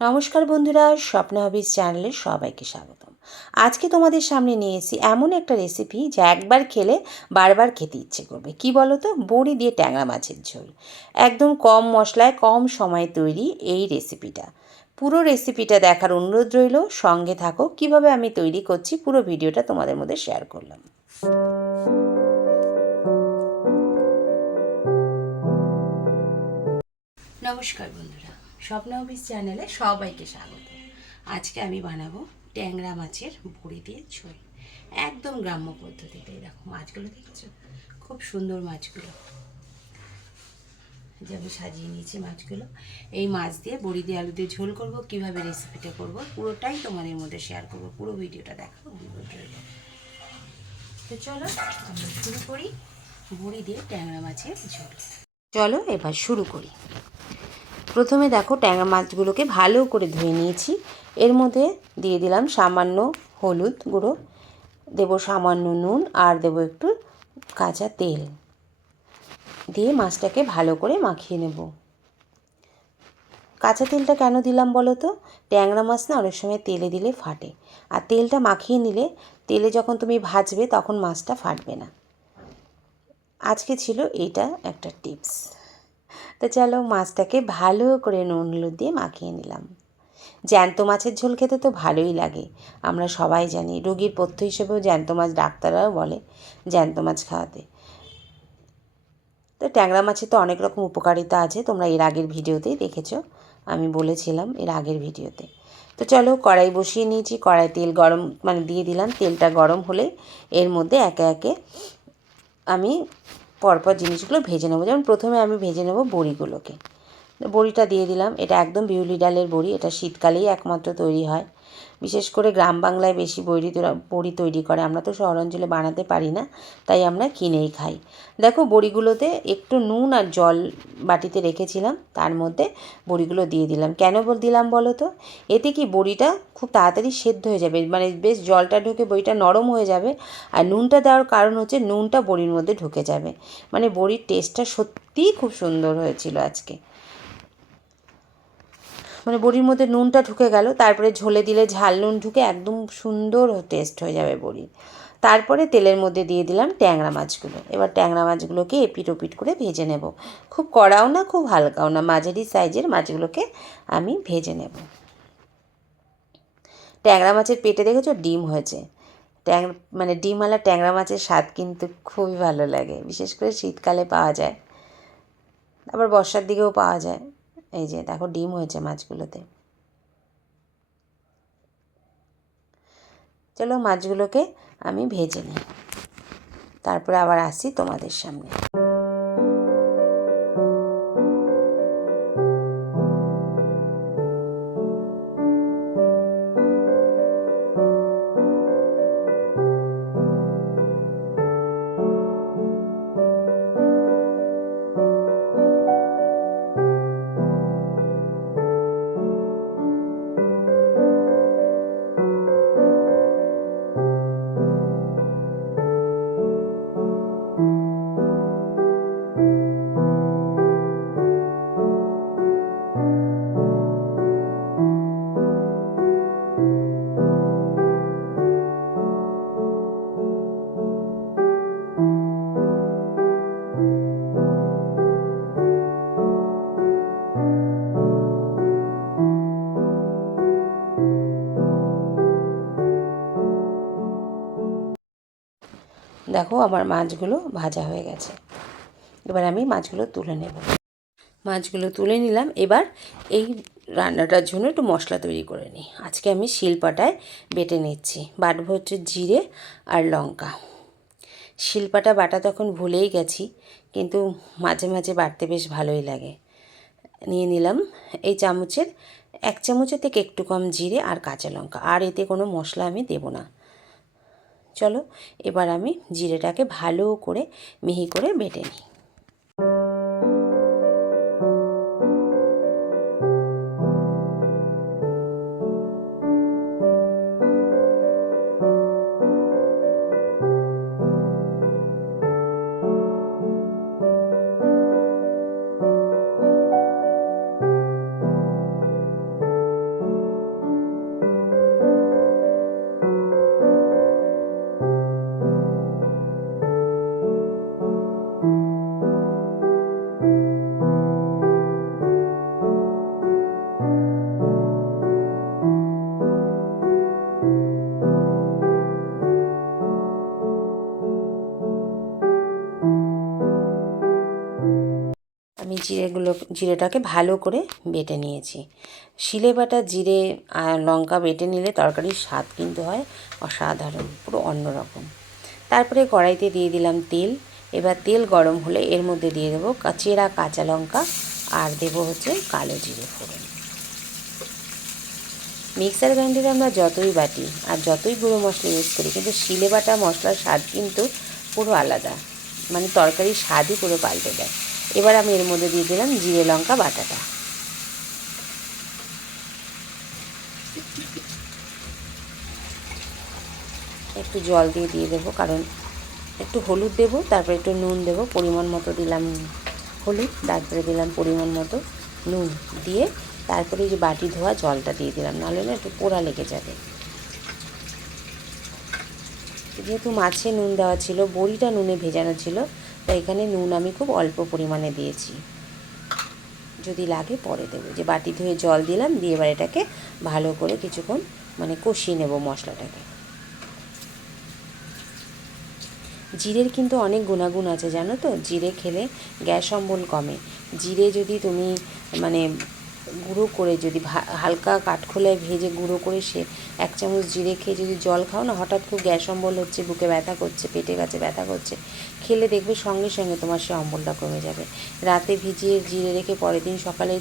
নমস্কার বন্ধুরা, স্বপ্ন হবিজ চ্যানেলে সবাইকে স্বাগতম। আজকে তোমাদের সামনে নিয়ে এসেছি এমন একটা রেসিপি যা একবার খেলে বারবার খেতে ইচ্ছে করবে। কি বলো তো? বড়ি দিয়ে ট্যাংরা মাছের ঝোল। একদম কম মশলায় কম সময়ে তৈরি এই রেসিপিটা। পুরো রেসিপিটা দেখার অনুরোধ রইল, সঙ্গে থাকো। কিভাবে আমি তৈরি করছি পুরো ভিডিওটা তোমাদের মধ্যে শেয়ার করলাম। নমস্কার বন্ধুরা, স্বপ্ন হবিজ চ্যানেলে সবাইকে স্বাগত। আজকে আমি বানাবো ট্যাংরা মাছের বড়ি দিয়ে ঝোল, একদম গ্রাম্য পদ্ধতিতে। দেখো মাছগুলো দেখেছো, খুব সুন্দর মাছগুলো, যে আমি সাজিয়ে নিয়েছি মাছগুলো। এই মাছ দিয়ে বড়ি দিয়ে আলু দিয়ে ঝোল করব। কিভাবে রেসিপিটা করব পুরোটাই তোমাদের মধ্যে শেয়ার করব। পুরো ভিডিওটা দেখো, অনুরোধ রইল। তো চলো আমরা শুরু করি বড়ি দিয়ে ট্যাংরা মাছের ঝোল। চলো এবার শুরু করি। প্রথমে দেখো ট্যাংরা মাছগুলোকে ভালো করে ধুয়ে নিয়েছি। এর মধ্যে দিয়ে দিলাম সামান্য হলুদ গুঁড়ো, দেবো সামান্য নুন, আর দেবো একটু কাঁচা তেল। দিয়ে মাছটাকে ভালো করে মাখিয়ে নেব। কাঁচা তেলটা কেন দিলাম বলো তো? ট্যাংরা মাছ না অনেক সময় তেলে দিলে ফাটে, আর তেলটা মাখিয়ে নিলে তেলে যখন তুমি ভাজবে তখন মাছটা ফাটবে না। আজকে ছিল এইটা একটা টিপস। তো চলো মাছটাকে ভালো করে নুন হলুদ দিয়ে মাখিয়ে নিলাম। জ্যান্ত মাছের ঝোল খেতে তো ভালোই লাগে, আমরা সবাই জানি। রোগীর পথ্য হিসেবেও জ্যান্ত মাছ ডাক্তাররাও বলে জ্যান্ত মাছ খাওয়াতে। তো ট্যাংরা মাছের তো অনেক রকম উপকারিতা আছে, তোমরা এর আগের ভিডিওতেই দেখেছো, আমি বলেছিলাম এর আগের ভিডিওতে। তো চলো কড়াই বসিয়ে নিয়েছি, কড়াই তেল গরম দিয়ে দিলাম। তেলটা গরম হলে এর মধ্যে একে একে আমি পরপর জিনিসগুলো ভেজে নেবো। যেমন প্রথমে আমি ভেজে নেবো বড়িগুলোকে। বড়িটা দিয়ে দিলাম। এটা একদম বিউলি ডালের বড়ি, এটা শীতকালেই একমাত্র তৈরি হয়। বিশেষ করে গ্রাম বাংলায় বেশি বড়ি তৈরি করে, আমরা তো শহর অঞ্চলে বানাতে পারি না, তাই আমরা কিনেই খাই। দেখো বড়িগুলোতে একটু নুন আর জল বাটিতে রেখেছিলাম, তার মধ্যে বড়িগুলো দিয়ে দিলাম। কেন দিলাম বলো তো? এতে কি বড়িটা খুব তাড়াতাড়ি সেদ্ধ হয়ে যাবে, মানে বেশ জলটা ঢুকে বড়িটা নরম হয়ে যাবে। আর নুনটা দেওয়ার কারণ হচ্ছে নুনটা বড়ির মধ্যে ঢুকে যাবে, মানে বড়ির টেস্টটা সত্যিই খুব সুন্দর হয়েছিল আজকে। মানে বড়ির মধ্যে নুনটা ঢুকে গেল, তারপরে ঝোলে দিলে ঝাল নুন ঢুকে একদম সুন্দর টেস্ট হয়ে যাবে বড়ির। তারপরে তেলের মধ্যে দিয়ে দিলাম ট্যাংরা মাছগুলো। এবার ট্যাংরা মাছগুলোকে এপিট ওপিট করে ভেজে নেব। খুব কড়াও না খুব হালকাও না, মাঝারি সাইজের মাছগুলোকে আমি ভেজে নেব। ট্যাংরা মাছের পেটে দেখেছো ডিম হয়েছে। মানে ডিমওয়ালা ট্যাংরা মাছের স্বাদ কিন্তু খুবই ভালো লাগে, বিশেষ করে শীতকালে পাওয়া যায়, আবার বর্ষার দিকেও পাওয়া যায়। এই যে দেখো ডিম হয়েছে মাছগুলোতে। চলো মাছগুলোকে আমি ভেজে নিই, তারপরে আবার আসি তোমাদের সামনে। দেখো আমার মাছগুলো ভাজা হয়ে গেছে। এবার আমি মাছগুলো তুলে নেব। মাছগুলো তুলে নিলাম। এবার এই রান্নাটার জন্য একটু মশলা তৈরি করে নিই। আজকে আমি শিলপাটায় বেটে নিচ্ছি। বাটবো হচ্ছে জিরে আর লঙ্কা। শিলপাটা বাটা তখন ভুলেই গেছি, কিন্তু মাঝে মাঝে বাটতে বেশ ভালোই লাগে। নিয়ে নিলাম এই চামচের 1 চামচের থেকে একটু কম জিরে আর কাঁচা লঙ্কা, আর এতে কোনো মশলা আমি দেব না। চলো এবার আমি জিরেটাকে ভালো করে মিহি করে বেটে নিই। জিরেটাকে ভালো করে বেটে নিয়েছি। শিলে বাটা জিরে আর লঙ্কা বেটে নিলে তরকারির স্বাদ কিন্তু হয় অসাধারণ, পুরো অন্যরকম। তারপরে কড়াইতে দিয়ে দিলাম তেল। এবার তেল গরম হলে এর মধ্যে দিয়ে দেবো চেরা কাঁচা লঙ্কা আর দেবো হচ্ছে কালো জিরে ফোড়ন। মিক্সার গ্রাইন্ডারে আমরা যতই বাটি আর যতই গুঁড়ো মশলা ইউজ করি, কিন্তু শিলে বাটা মশলার স্বাদ কিন্তু পুরো আলাদা, মানে তরকারির স্বাদই পুরো পাল্টে দেয়। এবার আমি এর মধ্যে দিয়ে দিলাম জিরে লঙ্কা বাটাটা। একটু জল দিয়ে দেবো, কারণ একটু হলুদ দেবো, তারপরে একটু নুন দেবো, পরিমাণ মতো দিলাম হলুদ, তারপরে দিলাম পরিমাণ মতো নুন দিয়ে তারপরে যে বাটি ধোয়া জলটা দিয়ে দিলাম, নাহলে না একটু পোড়া লেগে যাবে। যেহেতু মাছে নুন দেওয়া ছিল, বড়িটা নুনে ভেজানো ছিল, তো এখানে নুন আমি খুব অল্প পরিমাণে দিয়েছি, যদি লাগে পরে দেবো। যে বাটি ধুয়ে জল দিলাম, দিয়ে এবার এটাকে ভালো করে কিছুক্ষণ মানে কষিয়ে নেব মশলাটাকে। জিরের কিন্তু অনেক গুণাগুণ আছে জানো তো। জিরে খেলে গ্যাস অম্বল কমে। জিরে যদি তুমি মানে গুঁড়ো করে, যদি হালকা কাঠখোলায় ভেজে গুঁড়ো করে সে 1 চামচ জিরে খেয়ে যদি জল খাও না, হঠাৎ খুব গ্যাস অম্বল হচ্ছে, বুকে ব্যথা করছে, পেটে কাছে ব্যথা করছে, খেলে দেখবে সঙ্গে সঙ্গে তোমার সে অম্বলটা কমে যাবে। রাতে ভিজিয়ে জিরে রেখে পরের দিন সকালে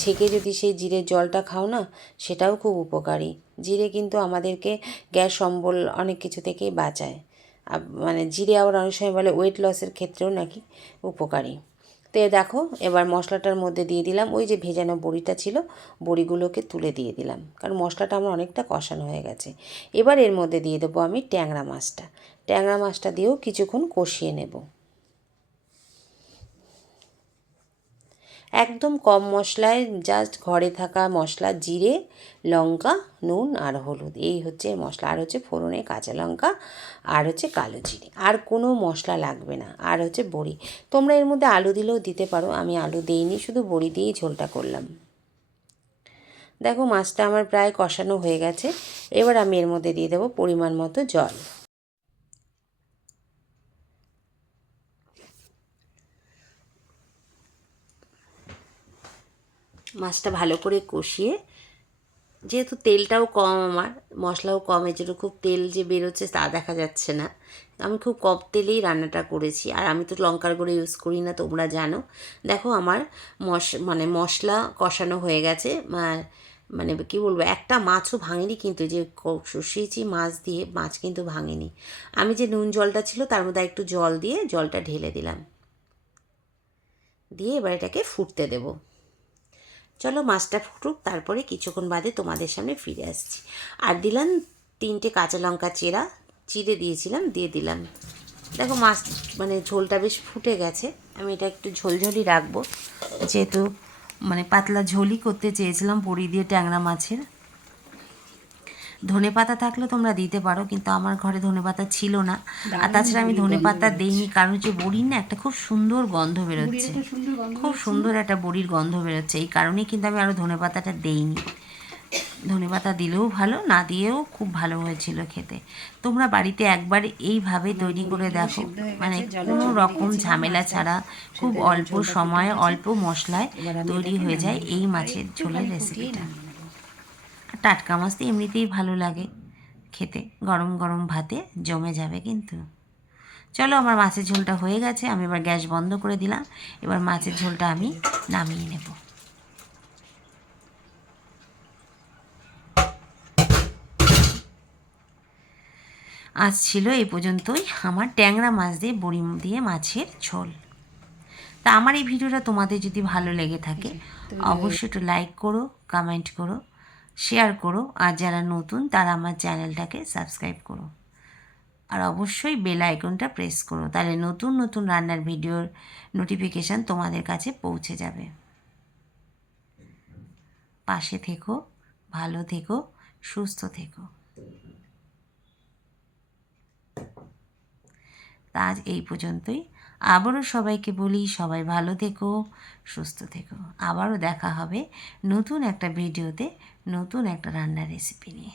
ছেঁকে যদি সেই জিরের জলটা খাও না, সেটাও খুব উপকারী। জিরে কিন্তু আমাদেরকে গ্যাস অম্বল অনেক কিছু থেকেই বাঁচায়। মানে জিরে আবার অনেক সময় বলে ওয়েট লসের ক্ষেত্রেও নাকি উপকারী। তো দেখো, এবার মশলাটার মধ্যে দিয়ে দিলাম ওই যে ভেজানো বড়িটা ছিল, বড়িগুলোকে তুলে দিয়ে দিলাম, কারণ মশলাটা আমার অনেকটা কষানো হয়ে গেছে। এবার এর মধ্যে দিয়ে দেবো আমি ট্যাংরা মাছটা। ট্যাংরা মাছটা দিয়েও কিছুক্ষণ কষিয়ে নেব। একদম কম মশলায়, জাস্ট ঘরে থাকা মশলা, জিরে লঙ্কা নুন আর হলুদ, এই হচ্ছে মশলা। আর হচ্ছে ফোড়নে কাঁচা লঙ্কা আর হচ্ছে কালো জিরে, আর কোনো মশলা লাগবে না। আর হচ্ছে বড়ি, তোমরা এর মধ্যে আলু দিলেও দিতে পারো, আমি আলু দিইনি, শুধু বড়ি দিয়েই ঝোলটা করলাম। দেখো মাছটা আমার প্রায় কষানো হয়ে গেছে। এবার আমি এর মধ্যে দিয়ে দেবো পরিমাণ মতো জল। মাছটা ভালো করে কষিয়ে, যেহেতু তেলটাও কম, আমার মশলাও কম, এর জন্য খুব তেল যে বেরোচ্ছে তা দেখা যাচ্ছে না। আমি খুব কম তেলেই রান্নাটা করেছি, আর আমি তো লঙ্কার গুঁড়ো ইউজ করি না, তোমরা জানো। দেখো আমার মশলা কষানো হয়ে গেছে, মানে কী বলবো, একটা মাছও ভাঙেনি, কিন্তু যে কষিয়েছি মাছ দিয়ে, মাছ কিন্তু ভাঙেনি। আমি যে নুন জলটা ছিল তার মধ্যে একটু জল দিয়ে জলটা ঢেলে দিলাম, দিয়ে এবার এটাকে ফুটতে দেবো। চলো মাছটা ফুটুক, তারপরে কিছুক্ষণ বাদে তোমাদের সামনে ফিরে আসছি। আর দিলাম 3টে কাঁচা লঙ্কা চিড়ে দিয়েছিলাম, দিয়ে দিলাম। দেখো মাছ মানে ঝোলটা বেশ ফুটে গেছে। আমি এটা একটু ঝোলঝোলই রাখবো, যেহেতু মানে পাতলা ঝোলই করতে চেয়েছিলাম বড়ি দিয়ে ট্যাংরা মাছের। ধনেপাতা থাকলে তোমরা দিতে পারো, কিন্তু আমার ঘরে ধনেপাতা ছিল না। আর তাছাড়া আমি ধনেপাতা দেইনি, কারণ হচ্ছে বড়ির না একটা খুব সুন্দর গন্ধ বেরোচ্ছে, খুব সুন্দর একটা বড়ির গন্ধ বেরোচ্ছে, এই কারণেই কিন্তু আমি আরও ধনেপাতাটা দেইনি। ধনেপাতা দিলেও ভালো, না দিয়েও খুব ভালো হয়েছিল খেতে। তোমরা বাড়িতে একবার এইভাবে তৈরি করে দেখো, মানে কোনো রকম ঝামেলা ছাড়া খুব অল্প সময়ে অল্প মশলায় তৈরি হয়ে যায় এই মাছের ঝোলের রেসিপিটা। টাটকা মাছ তো এমনিতেই ভালো লাগে খেতে, গরম গরম ভাতে জমে যাবে কিন্তু। চলো আমার মাছের ঝোলটা হয়ে গেছে, আমি এবার গ্যাস বন্ধ করে দিলাম। এবার মাছের ঝোলটা আমি নামিয়ে নেব। আজ ছিল এই পর্যন্তই আমার ট্যাংরা মাছ দিয়ে বড়ি দিয়ে মাছের ঝোল। তা আমার এই ভিডিওটা তোমাদের যদি ভালো লেগে থাকে, অবশ্যই একটু লাইক করো, কমেন্ট করো, শেয়ার করো, আর যারা নতুন তারা আমার চ্যানেলটাকে সাবস্ক্রাইব করো, আর অবশ্যই বেল আইকনটা প্রেস করো, তাহলে নতুন নতুন রান্নার ভিডিওর নোটিফিকেশান তোমাদের কাছে পৌঁছে যাবে। পাশে থেকো, ভালো থেকো, সুস্থ থেকো। আজ এই পর্যন্তই। আবারও সবাইকে বলি, সবাই ভালো থেকো, সুস্থ থেকো। আবারও দেখা হবে নতুন একটা ভিডিওতে, নতুন একটা রান্নার রেসিপি নিয়ে।